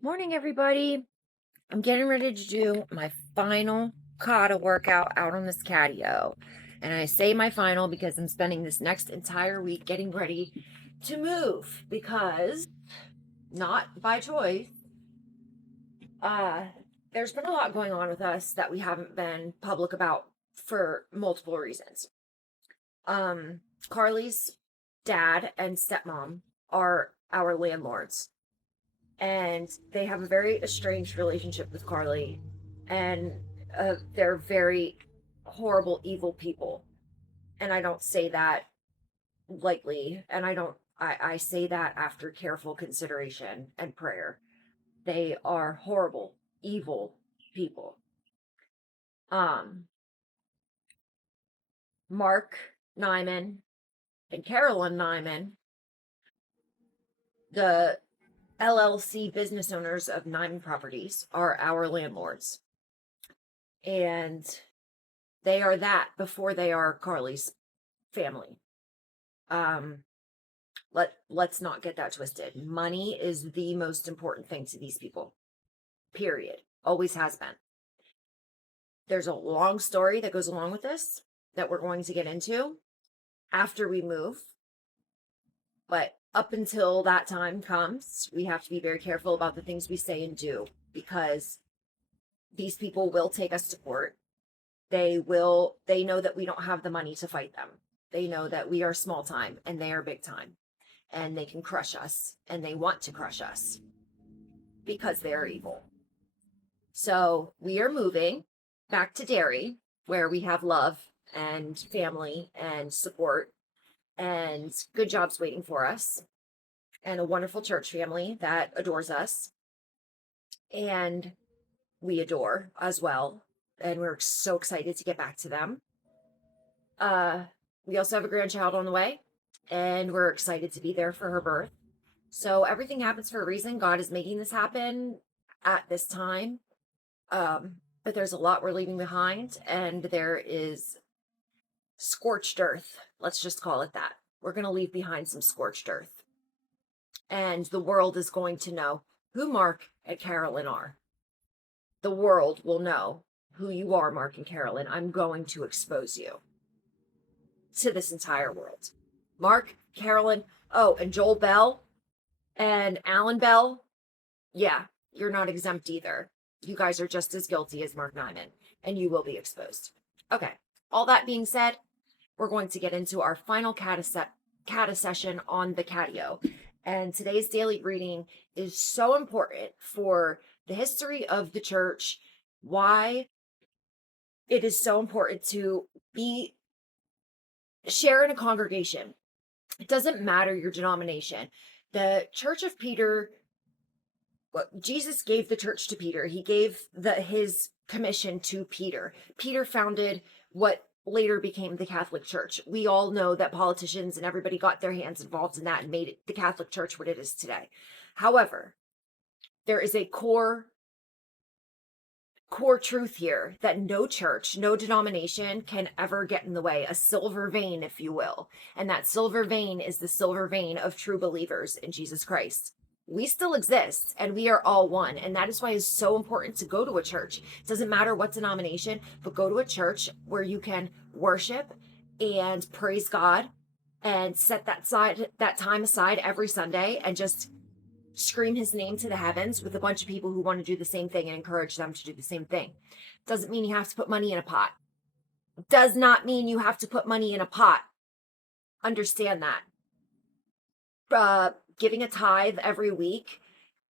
Morning, everybody. I'm getting ready to do my final Kata workout out on this catio. And I say my final because I'm spending this next entire week getting ready to move because, not by choice, uh, there's been a lot going on with us that we haven't been public about for multiple reasons. Um, Carly's dad and stepmom are our landlords, and they have a very estranged relationship with Carly, and they're very horrible, evil people. And I don't say that lightly, and I say that after careful consideration and prayer. They are horrible, evil people. Um, Mark Nyman and Carolyn Nyman, the LLC business owners of Nyman Properties, are our landlords. And they are that before they are Carly's family. Um, let's not get that twisted. Money is the most important thing to these people. Period. Always has been. There's a long story that goes along with this that we're going to get into after we move. But up until that time comes, we have to be very careful about the things we say and do, because these people will take us to court. They know that we don't have the money to fight them. They know that we are small time and they are big time, and they can crush us, and they want to crush us because they are evil. So we are moving back to Derry, where we have love and family and support and good jobs waiting for us, and a wonderful church family that adores us and we adore as well. And we're so excited to get back to them. Uh, we also have a grandchild on the way, and we're excited to be there for her birth. So everything happens for a reason. God is making this happen at this time. But there's a lot we're leaving behind, and there is scorched earth. Let's just call it that. We're going to leave behind some scorched earth. And the world is going to know who Mark and Carolyn are. The world will know who you are, Mark and Carolyn. I'm going to expose you to this entire world. Mark, Carolyn, oh, and Joel Bell and Alan Bell. Yeah, you're not exempt either. You guys are just as guilty as Mark Nyman, and you will be exposed. Okay, all that being said, we're going to get into our final Catta session on the Catio. And today's daily reading is so important for the history of the church, why it is so important to be share in a congregation. It doesn't matter your denomination. The Church of Peter, Jesus gave the church to Peter. He gave his commission to Peter. Peter founded what later became the Catholic Church. We all know that politicians and everybody got their hands involved in that and made the Catholic Church what it is today. However, there is a core truth here that no church, no denomination can ever get in the way, a silver vein, if you will. And that silver vein is the silver vein of true believers in Jesus Christ. We still exist, and we are all one. And that is why it's so important to go to a church. It doesn't matter what denomination, but go to a church where you can worship and praise God and set that time aside every Sunday and just scream his name to the heavens with a bunch of people who want to do the same thing and encourage them to do the same thing. Doesn't mean you have to put money in a pot. Does not mean you have to put money in a pot. Understand that. Giving a tithe every week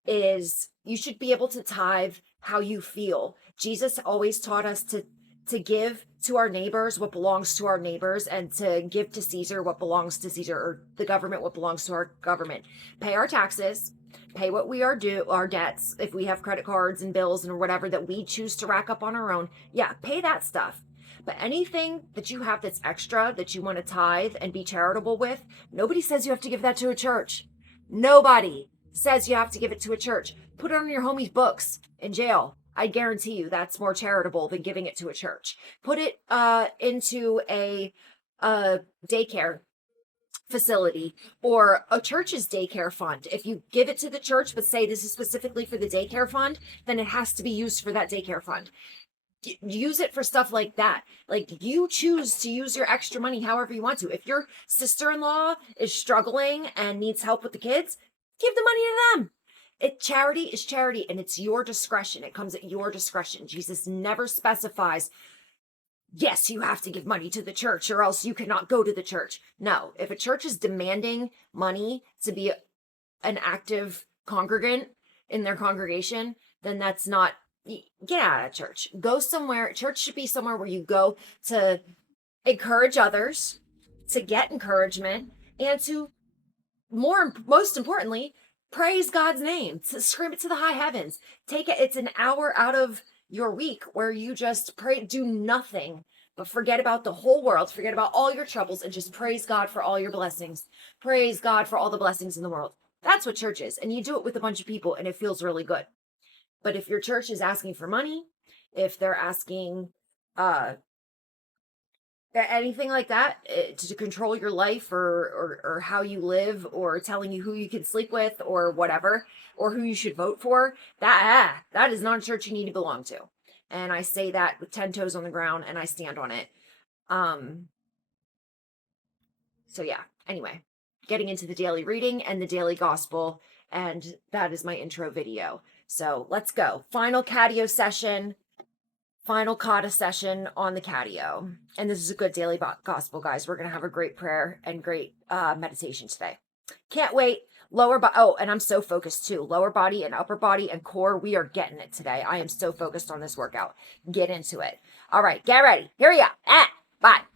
is, you should be able to tithe how you feel. Jesus always taught us to give to our neighbors what belongs to our neighbors, and to give to Caesar what belongs to Caesar, or the government what belongs to our government. Pay our taxes, pay what we are due, our debts, if we have credit cards and bills and whatever that we choose to rack up on our own. Yeah, pay that stuff. But anything that you have that's extra that you want to tithe and be charitable with, nobody says you have to give that to a church. Nobody says you have to give it to a church. Put it on your homie's books in jail. I guarantee you that's more charitable than giving it to a church. Put it into a daycare facility or a church's daycare fund. If you give it to the church, but say this is specifically for the daycare fund, then it has to be used for that daycare fund. Use it for stuff like that. Like, you choose to use your extra money however you want to. If your sister-in-law is struggling and needs help with the kids, give the money to them. Charity is charity, and it's your discretion. It comes at your discretion. Jesus never specifies, yes, you have to give money to the church or else you cannot go to the church. No, if a church is demanding money to be an active congregant in their congregation, then that's not, get out of church. Go somewhere. Church should be somewhere where you go to encourage others, to get encouragement, and to, most importantly, praise God's name, to scream it to the high heavens. It's an hour out of your week where you just pray, do nothing but forget about the whole world, forget about all your troubles, and just praise God for all your blessings. Praise God for all the blessings in the world. That's what church is. And you do it with a bunch of people, and it feels really good. But if your church is asking for money, if they're asking anything like that to control your life or how you live, or telling you who you can sleep with or whatever, or who you should vote for, that is not a church you need to belong to. And I say that with 10 toes on the ground, and I stand on it. So yeah, anyway, getting into the daily reading and the daily gospel, and that is my intro video. So let's go. Final Catio session, final Catta session on the Catio. And this is a good daily gospel, guys. We're going to have a great prayer and great meditation today. Can't wait. Lower body. Oh, and I'm so focused too. Lower body and upper body and core. We are getting it today. I am so focused on this workout. Get into it. All right. Get ready. Here we go. Bye.